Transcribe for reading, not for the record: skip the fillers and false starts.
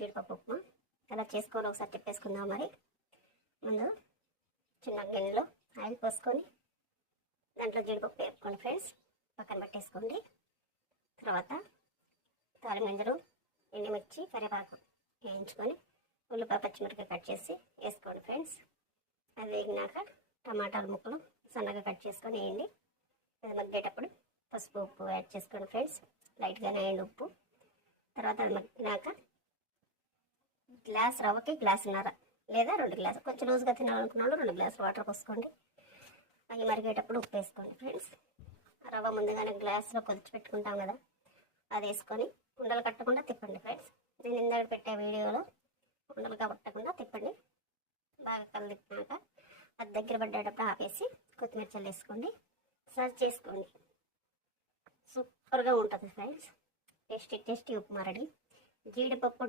జీడిపప్పు ఉప్మా ఎలా చేసుకోవాలో ఒకసారి చెప్పేసుకుందాం. మరి ముందు చిన్న గిన్నెలో ఆయిల్ పోసుకొని దాంట్లో జీడిపప్పు వేపుకోండి ఫ్రెండ్స్, పక్కన పెట్టేసుకోండి. తర్వాత తాలిమెంజలు, ఎండుమిర్చి, కరివేపాకు వేయించుకొని ఉల్లిపాయ పచ్చిమిరపకాయ కట్ చేసి వేసుకోండి ఫ్రెండ్స్. అది వేగినాక టమాటాల ముక్కలు సన్నగా కట్ చేసుకొని వేయండి. అది మగ్గేటప్పుడు పసుపు ఉప్పు యాడ్ చేసుకోండి ఫ్రెండ్స్, లైట్గానే వేయండి ఉప్పు. తర్వాత అది మగ్గినాక గ్లాస్ రవ్వకి గ్లాసున్నర లేదా 2 గ్లాసులు, కొంచెం లూజ్గా తినాలనుకున్నాను 2 గ్లాసులు వాటర్ పోసుకోండి. అవి మరిగేటప్పుడు ఉప్పు వేసుకోండి ఫ్రెండ్స్. రవ్వ ముందుగానే గ్లాస్లో కొలిచి పెట్టుకుంటాం కదా, అది వేసుకొని ఉండలు కట్టకుండా తిప్పండి ఫ్రెండ్స్. నేను ఇందాక పెట్టే వీడియోలో ఉండలు కట్టకుండా తిప్పండి. బాగా కలిపినాక అది దగ్గర పడ్డేటప్పుడు ఆపేసి కొత్తిమీర చల్లేసుకోండి, సర్వ్ చేసుకోండి. సూపర్గా ఉంటుంది ఫ్రెండ్స్. Tasty upma ready. జీడిపప్పు